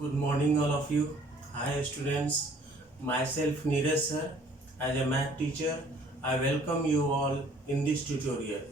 Good morning, all of you. Hi, students. Myself, Neeraj sir. As a math teacher, I welcome you all in this tutorial.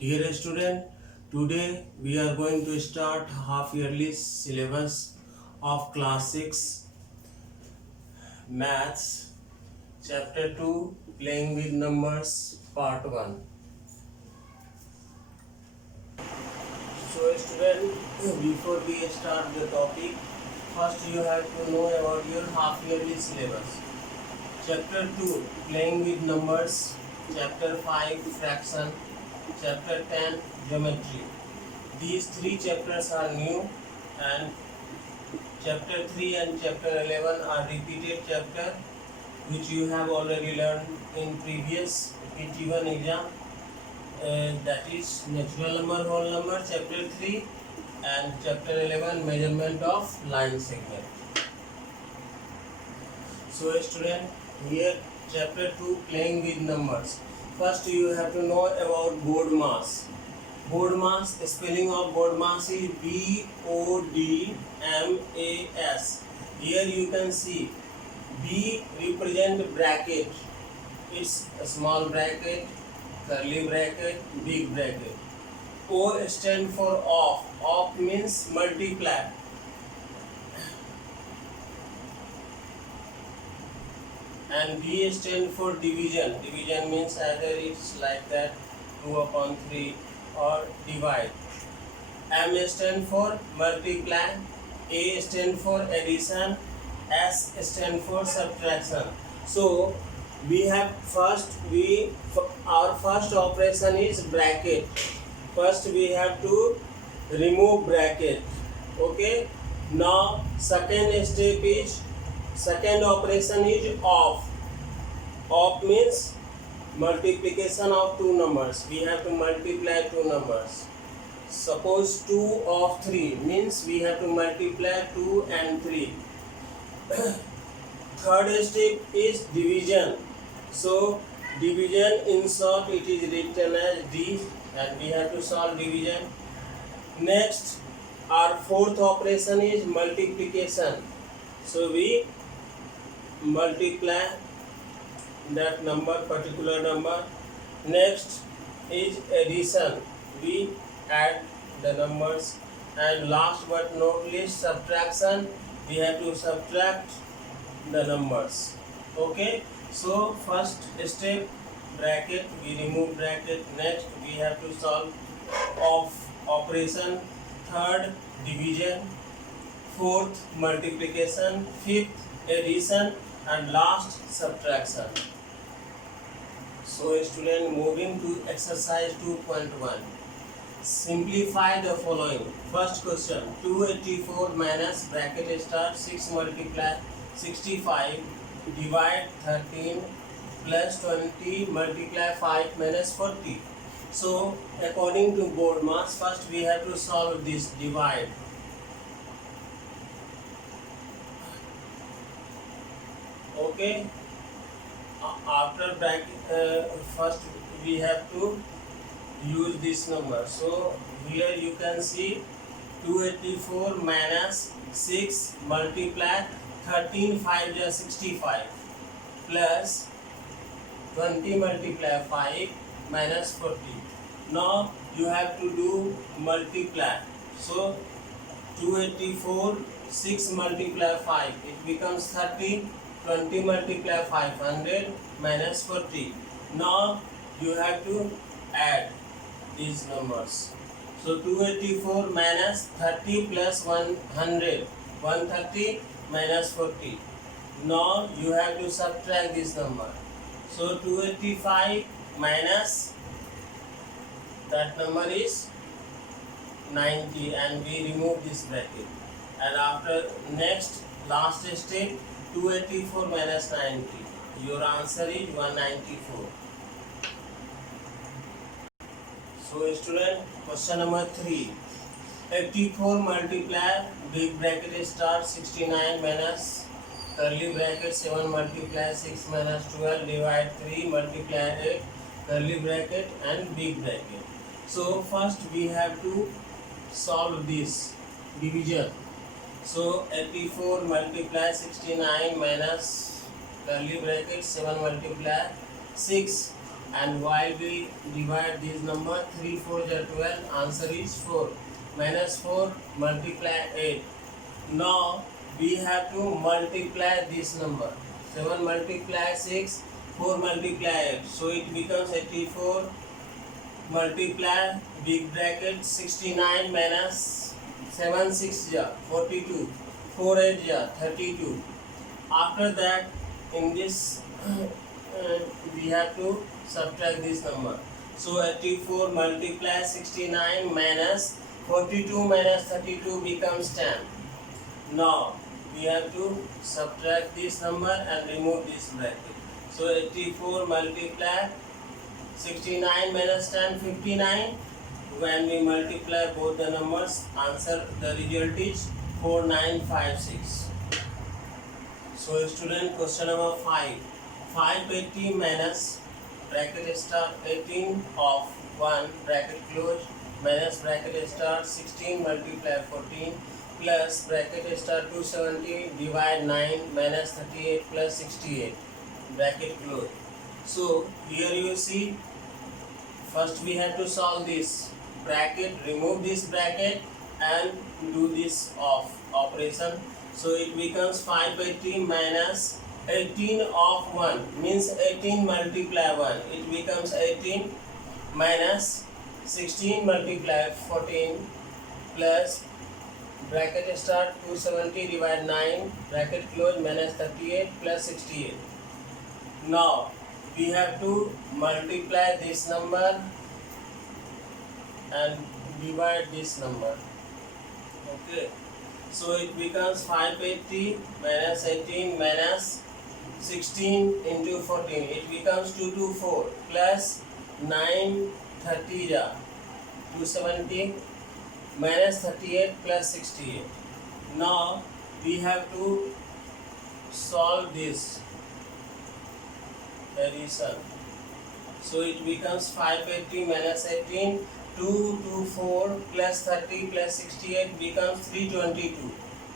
Dear student, today we are going to start half-yearly syllabus of Class 6 Maths, Chapter 2, Playing with Numbers, Part 1. So, student, before we start the topic, first you have to know about your half-yearly syllabus. Chapter 2, Playing with Numbers. Chapter 5, Fraction. Chapter 10, Geometry. These three chapters are new, and Chapter 3 and Chapter 11 are repeated chapter which you have already learned in previous PT1 exam. That is natural number, whole number, Chapter 3, and Chapter 11, measurement of line segment. So student, here chapter 2, playing with numbers. First you have to know about BODMAS. BODMAS, spelling of BODMAS is BODMAS. Here you can see B represent bracket. It's a small bracket, curly bracket, big bracket. O stand for off. Off means multiply. And D stand for division. Division means either it's like that 2/3 or divide. M stand for multiply. A stand for addition. S stand for subtraction. So we have our first operation is bracket. First we have to remove bracket. Okay. Now second operation is off. Off means multiplication of two numbers. We have to multiply two numbers. Suppose 2 of 3 means we have to multiply 2 and 3. Third step is division. So division, in short it is written as D, and we have to solve division. Next, our fourth operation is multiplication. So we multiply that number, particular number. Next is addition. We add the numbers. And last but not least, subtraction. We have to subtract the numbers. Okay. So first step, bracket, we remove bracket. Next we have to solve off operation. Third, division. Fourth, multiplication. Fifth, addition. And last, subtraction. So student, moving to exercise 2.1. Simplify the following. First question, 284 minus bracket start 6 multiply 65 divide 13 plus 20 multiply 5 minus 40. So according to BODMAS, first we have to solve this divide. Okay. After bracket, first we have to use this number. So here you can see 284 minus 6 multiply 13 5 is 65 plus 20 multiply 5 minus 40. Now you have to do multiply. So 284 6 multiply 5, it becomes 30. 20 multiply 500 minus 40. Now you have to add these numbers. So 284 minus 30 plus 100, 130 minus 40. Now you have to subtract this number. So 285 minus that number is 90, and we remove this bracket. And after next last step, 284 minus 90. Your answer is 194. So student, question number 3. 84 multiply big bracket start 69 minus curly bracket 7 multiply 6 minus 12 divide 3 multiply 8 curly bracket and big bracket. So first we have to solve this division. So 84 multiply 69 minus curly bracket 7 multiply 6, and while we divide this number 3 4 are 12, answer is 4. Minus 4 multiply 8. Now we have to multiply this number. 7 multiply 6, 4 multiply 8, so it becomes 84 multiply big bracket 69 minus 7 6 ja 42, 4 8 ja 32. After that, in this we have to subtract this number. So 84 multiply 69 minus 42 minus 32 becomes 10. Now we have to subtract this number and remove this bracket. So 84 multiply 69 minus 10, 59. When we multiply both the numbers, answer the result is 4956. So student, question number 5. 580 minus bracket start 18 of 1 bracket close minus bracket start 16 multiply 14 plus bracket start 270 divide 9 minus 38 plus 68 bracket close. So here you see, first we have to solve this bracket, remove this bracket and do this operation. So it becomes 580 minus 18 of 1 means 18 multiply 1. It becomes 18 minus 16 multiply 14 plus bracket start 270 divide 9 bracket close minus 38 plus 68. Now we have to multiply this number and divide this number. Okay, so it becomes 580 minus 18 minus 16 into 14. It becomes 224 plus 9 30 ja 270 minus 38 plus 68. Now we have to solve this addition. So it becomes 580 minus 18, 224 plus 30 plus 68 becomes 322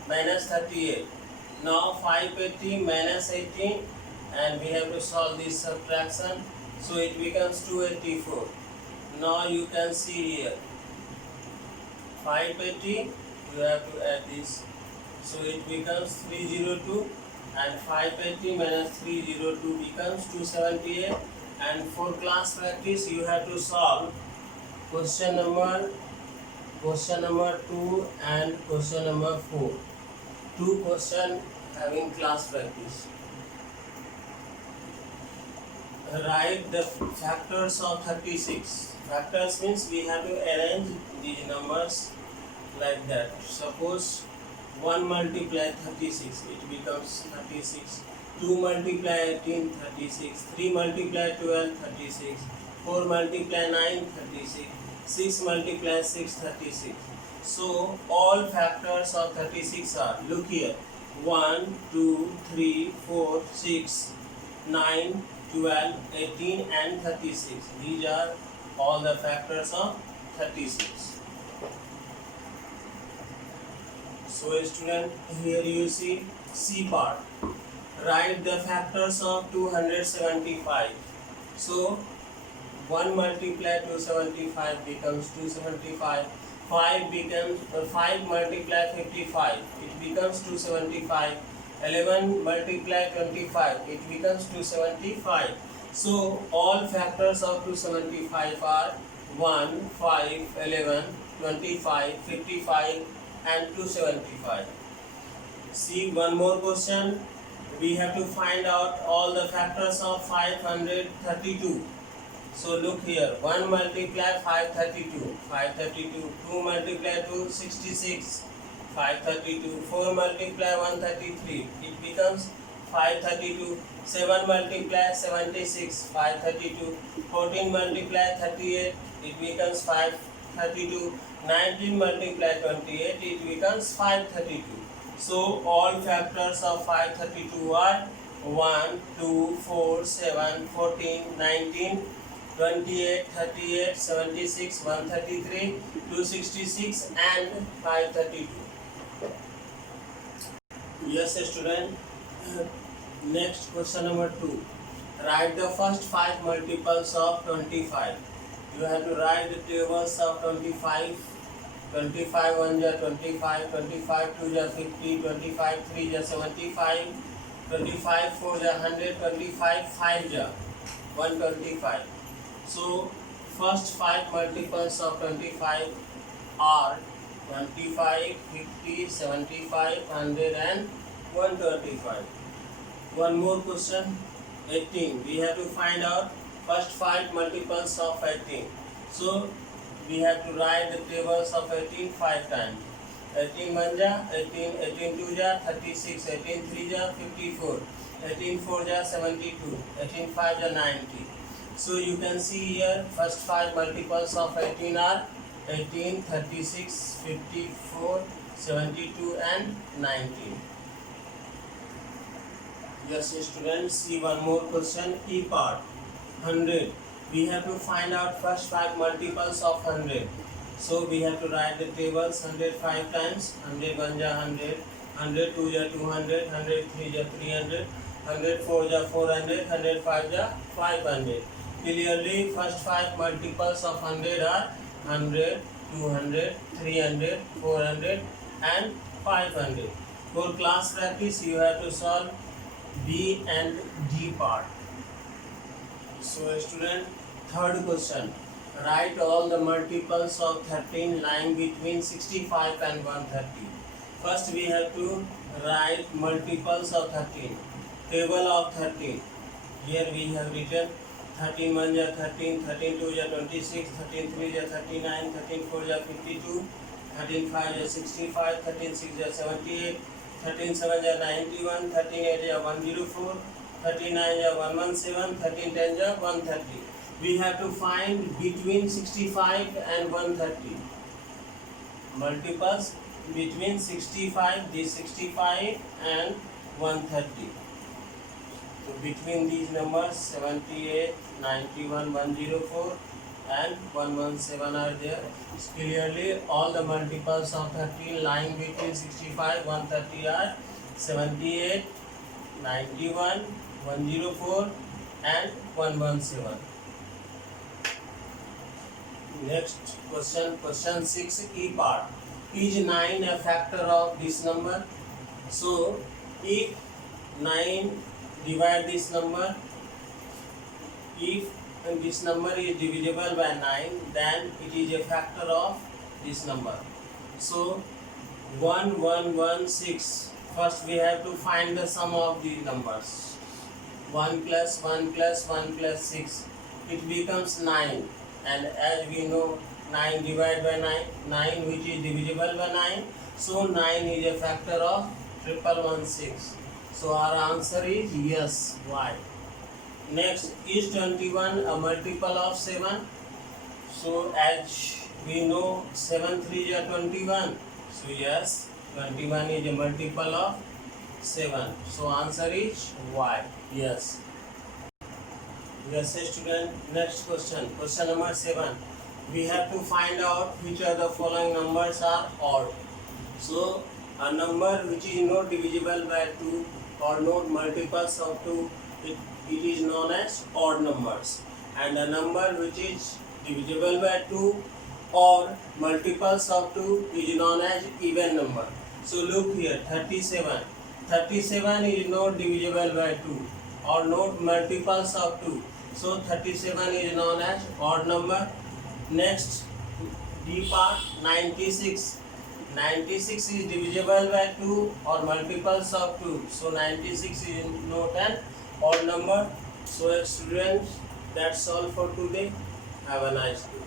minus 38. Now 580 minus 18 and we have to solve this subtraction. So it becomes 284. Now you can see here 580, you have to add this. So it becomes 302 and 580 minus 302 becomes 278. And for class practice you have to solve question number 2 and question number 4. 2 question having class practice. Write the factors of 36. Factors means we have to arrange these numbers like that. Suppose 1 multiply 36, it becomes 36. 2 multiply 18, 36. 3 multiply 12, 36. 4 multiply 9, 36. 6 multiply 6, 36. So all factors of 36 are, look here, 1, 2, 3, 4, 6, 9, 12, 18 and 36. These are all the factors of 36. So student, here you see C part. Write the factors of 275. So 1 multiply 275 becomes 275. 5 becomes 5 multiply 55. It becomes 275. 11 multiply 25. It becomes 275. So all factors of 275 are 1, 5, 11, 25, 55 and 275. See one more question. We have to find out all the factors of 532. So look here, 1 multiply 532, 532, 2 multiply 2, 66, 532, 4 multiply 133, it becomes 532, 7 multiply 76, 532, 14 multiply 38, it becomes 532, 19 multiply 28, it becomes 532. So all factors of 532 are 1, 2, 4, 7, 14, 19, 28, 38, 76, 133, 266 and 532. Yes, student. Next question number 2. Write the first 5 multiples of 25. You have to write the tables of 25. 25 1 ja 25, 25 2 ja 50, 25 3 ja 75, 25 4 ja 100, 25 5 ja 125. So first 5 multiples of 25 are 25, 50, 75, 100 and 125. One more question. 18. We have to find out first 5 multiples of 18. So we have to write the tables of 18 5 times. 18 1 ja 18, 18 2 ja 36, 18 3 ja 54, 18 4 ja 72, 18 5 ja 90. So you can see here first 5 multiples of 18 are 18, 36, 54, 72 and 19. Yes, students, see one more question. E part 100. We have to find out first 5 multiples of 100. So we have to write the tables 100 5 times. 100 1 ja 100, 100 2 ja 200, 100 3 ja 300, 100 4 ja 400, 100 5 ja 500. Clearly, first 5 multiples of 100 are 100, 200, 300, 400 and 500. For class practice, you have to solve B and D part. So student, third question. Write all the multiples of 13 lying between 65 and 130. First we have to write multiples of 13. Table of 13. Here we have written 13 1 ja 13, 13 2 ja 26, 13 3 ja 39, 13 4 ja 52, 13 5 ja 65, 13 6 ja 78, 13 7 ja 91, 13 8 ja 104, 39 ja 117, 13 10 ja 130. We have to find between 65 and 130. Multiples between 65, this 65 and 130. So between these numbers 78, 91, 104 and 117 are there. Clearly all the multiples of 13 lying between 65, 130 are 78, 91, 104 and 117. Next question, question 6 E part. Is 9 a factor of this number? So if 9 divide this number, if this number is divisible by 9, then it is a factor of this number. So 1 1 1 6. First we have to find the sum of these numbers. 1 plus 1 plus 1 plus 6. It becomes 9. And as we know, 9 divided by 9, 9 which is divisible by 9. So 9 is a factor of 1116. So our answer is yes. Why? Next, is 21 a multiple of 7? So as we know, 7 3 is 21. So yes, 21 is a multiple of 7. So answer is why? Yes. Yes, student. Next question. Question number 7. We have to find out which of the following numbers are odd. So a number which is not divisible by 2 or not multiples of 2, it is known as odd numbers. And a number which is divisible by 2 or multiples of 2 is known as even number. So look here, 37. 37 is not divisible by 2 or not multiples of 2. So 37 is known as odd number. Next, D part, 96. 96 is divisible by 2 or multiples of 2. So 96 is not an odd number. So students, that's all for today. Have a nice day.